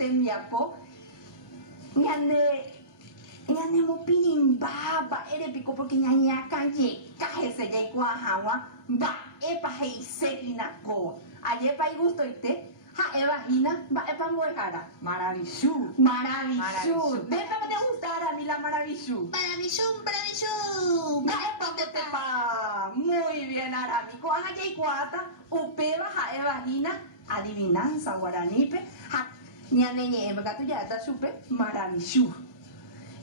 tembiapo ñane mopirimba mba'érepiko porque ñañakãjeka jaikuaa hag̃ua mba'épa he'iséhina kóva ajépa igustoite ha'evahína mba'épa mbo'ehára Maravilloso. Déjame de gustar a mí la Maravilloso. Mba'épa muy bien Arami ko'ág̃a jaikuaáta upéva ha'evahína adivinanza guaranípe ha ñane ñe'ẽme katu ja'éta chupe Maravilloso.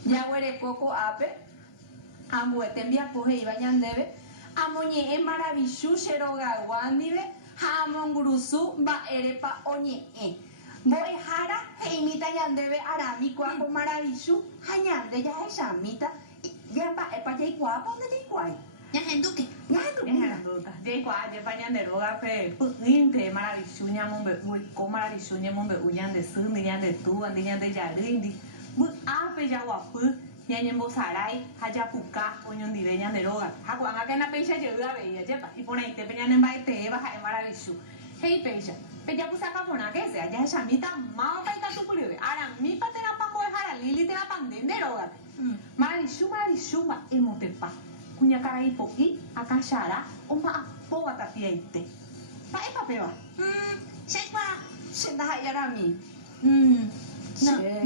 Jaguereko ko'ápe ambue tembiapo he'íva ñandéve amoñe'ẽ Maravilloso cherogagua ndive ha amongurusu mba'érepa oñe'ẽ mbo'ehára he'ímita ñandéve Arami kuáko Maravilloso ha ñande jahechamíta mba'épa jaikuaápa onde jaikuái Ñahenduke. Jaikuaa jepa ñanderógape py'ỹinte Maravilloso ñamombe'úiko Maravilloso ñemombe'u ñande sýndi ñande túvandi ñande jarýindi vy'ápe jaguapy ñañembosarái ha japuka oñondive ñanderógape ha ko'ág̃akena péicha jey avei ajépa iporãitépe ñanemba'eteéva ha'e Maravilloso hei péicha pejapysáka porãke se ajahechamíta máva ikatupyryve Aramípa térãpa mbo'ehára Lili térãpa nde nderógape Maravilloso mba'émotepa kuñakarai po'i akãcharã omba'apóva tapiaite mba'épa péva che ndaha'éi Arami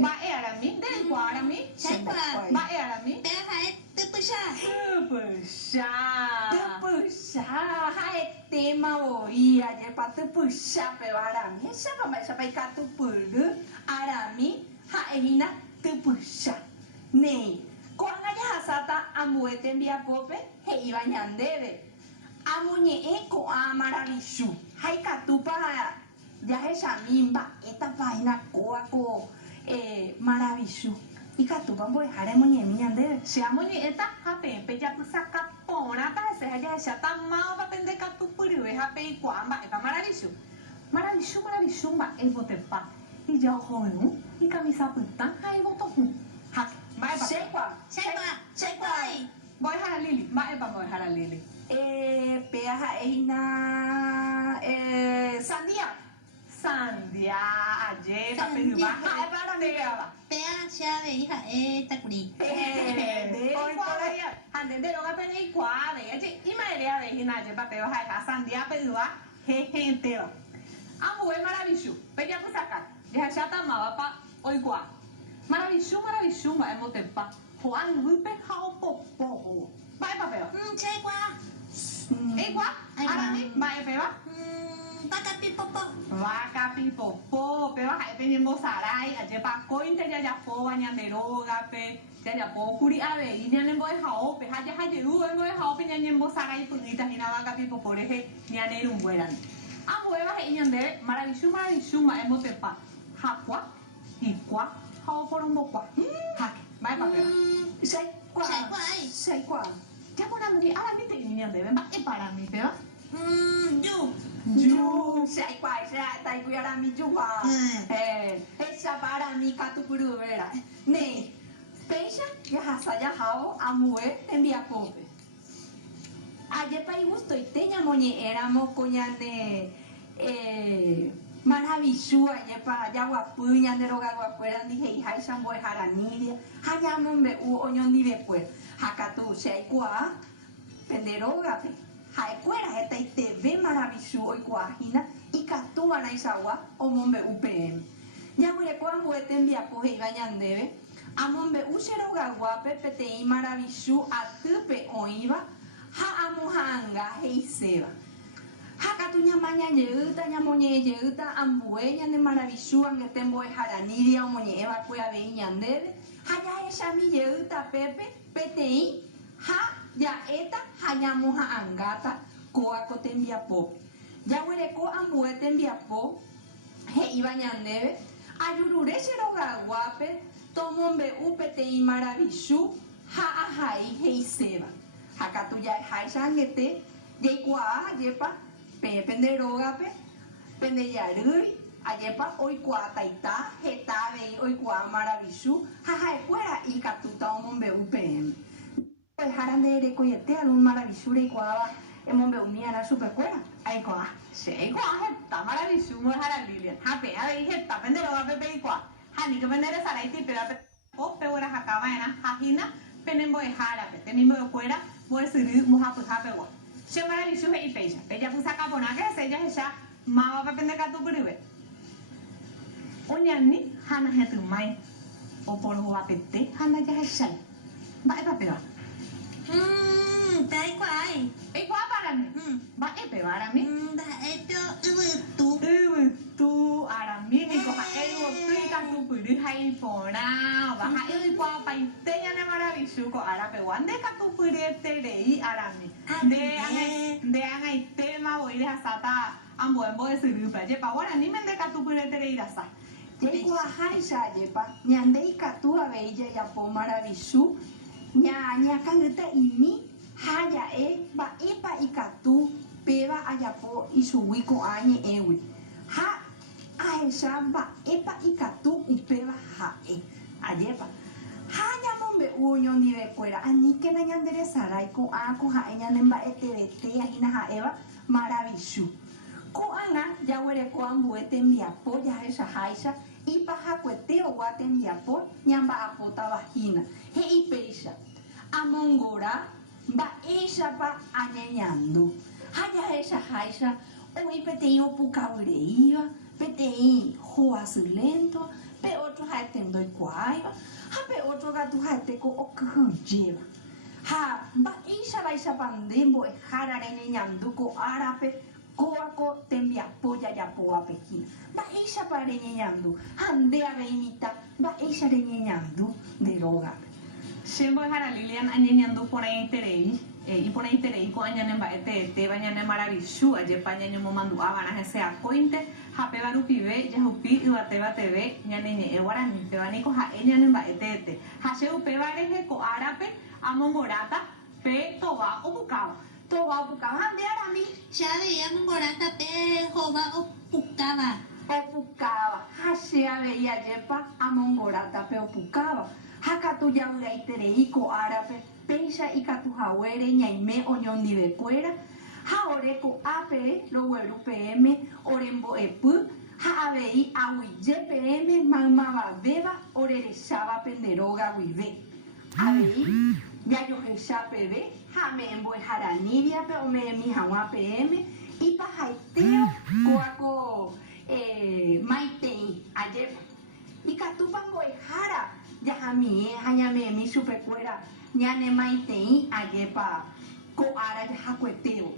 mba'e Arami ndereikuaa Arami mba'e Arami typycha ha'etéma voi ajépa typychápeva Arami echápa mba'éichapa ikatupyry Arami ha'ehína typycha nei ko'ág̃a jahasáta ambue tembiapópe he'íva ñandéve amoñe'ẽ ko'ã Maravilloso ha ikatúpa jahechami mba'étapahína kóvako Maravilloso ikatúpa mbo'ehára amoñe'ẽmi ñandéve che amoñe'ẽta ha pépe japysaka porãta hese ha jahecháta mávape ndekatupyryve ha peikuaa mba'épa Maravilloso mba'émotepa ijao ikamisa pytã ha ivotohũ ha mba'épa mbo'ehára Lili mba'épa mbo'ehára Lili pea ha'ehína Sandia ajépa pehyva ha'épa Aramipéva hande nderógape reikuaa avei aje imaere aveihína ajépa péva ha'eha Sandia pe'yva hehetẽva ambue Maravilloso pejapysaka jahecháta mávapa oikuaa Maravilloso mba'émotepa ho'ayvýpe ha opopóvo mba'épa péva eikuaa Arami mba'épeva Vaca pipopó péva ha'épe ñembosarái ajépa akóinte jajapóva ñanderógape jajapókuri avei ñanembo'ehaópe ha jahajeyúve mbo'ehaópe ñañembosarái py'ỹitahína vaca pipopó rehe ñanerũmbuérami ambuéva he'i ñandéve Maravilloso mba'émotepa hakua hikua ha oporombokua háke mba'épa péva chaikuaa japoranduri Aramíte'imi ñandéve mba'épa Arami péva chaikuaa taikue Arami juha echápa Arami katupyryvérã ne péicha jahasa jahávo ambue tembiapópe ajépa igustoite ñamoñe'ẽramo ko ñane Maravilloso ajépa jaguapy ñanderogaguakuéra ndiheiháicha mbo'ehára Nidia ha ñamombe'u oñondivekuéra ha katu che aikuaa penderógape ha'ekuéra hetaiteve Maravilloso oikuaahína ikatúvarãichagua omombe'u peẽme ñaguireko ambue tembiapo he'íva ñandéve amombe'u cherogaguápe peteĩ Maravilloso atýpe oĩva ha amohãnga heiséva ha katu ñamañajeýta ñamoñe'ẽjeýta ambue ñane Maravilloso angete mbo'ehára Nidia omoñe'ẽvakue avei ñandéve ha jahechamijeýta pépe peteĩ ha ja'éta ha ñamoha'ãngáta kóvako tembiapópe jaguereko ambue tembiapo he'íva ñandéve ajurure cherogaguápe tomombe'u peteĩ Maravilloso ha ahai heiséva ha katu jaháicha angete jaikuaa ajépa pépe nderógape pendejarýi ajépa oikuaa taita heta avei oikuaa Maravilloso ha ha'ekuéra ikatúta omombe'u peẽme mbo'ehára nderekoiete algún Maravilloso reikuaáva Emombe uniana supercuera. Ahí coa. Sei kwa hetta maravilloso hara Lilian. Hape a ver hetta pendero a pepe kwa. Hani que pendere sara iti pero o peora hakamaena hahina penembo e hara pe tenimbo e fuera voy siri muha pu hape wa. Se maravilloso e peja. Peja pu saka pona que se ya mawa pa pendeka tu prive. Onyani hana hetu mai. O por hoa pete hana ya shai. Ba e papera. Tại quái. E kwa para mi. Ba e pe para mi. Tại cho tu. Tu arami ni ko ha e o tu ka tu pu ri hai po na ba ha e kwa pa te ya na maravilloso ko arape wande ka tu pu ri te rei arami de angai te ma bo ri hasata ambo embo de siru pa je pa wara ni men de ka tu pu ri te rei rasa Yequa haisha yepa. Nyandei katua beija ya po maravilloso. Nya kanguta imi. Haya ba epa ikatu. Peba ayapo isuwiko anye ewi. Ha aesha ba epa ikatu upeba hae. Ayepa. Haya mombe uño ni becuera. Anike na nyandere sarai ko ako hae nyanemba etebete ahina haeva maravilloso. Ko anga ya were ko ambuete miapo ya esa haisha. Ipa hakuete o guate miapo nyamba apota vagina. He ipeisha. Amongora. Ba esha ba anyeñando. Haya esa haisha. O ipetei o pucabureiva. Petei joas lento. Pe otro haetendo y cuaiva. Ha pe otro gato haeteko o kujeva. Ha ba esha ba esha pandembo e harare ñeñando ko arape. Coaco tembia polla ya poa pequina. Ba esha pa reñeñando. Handea beinita. Ba esha reñeñando de roga. Shembo hara Lilian anyeñando por ahí terei y por ahí terei ko anyanen ba te bañane maravilloso aje pañane mo mandu abana ese akointe hape baru pibe ya hupi ibateba tv nyanene e warani te bani ko ha enyanen ba te ha se upe bareje ko arape amongorata pe toba o bukaba Toba bucaba. Handea rami. Ya veíamos por acá pe jova o pucaba. Opucaba. Hashea veía yepa amongorata pe opucaba. Hakatu yaura itereiko arape. Peisha ikatu hawere ñaime oñondi becuera. Ha oreko apere lo weru pm orembo epu. Ha abei ahuille pm mamma beba orere shaba penderoga wive. Abei ya yo pebe. Ha me embo haranibia pe o me mi hawa pm. Ipa haiteo coaco maitei ayer. Ikatupango hara. Yahami hanyame mi supercuera. Nyane maitei ayepa. Ko ara ya hakueteo.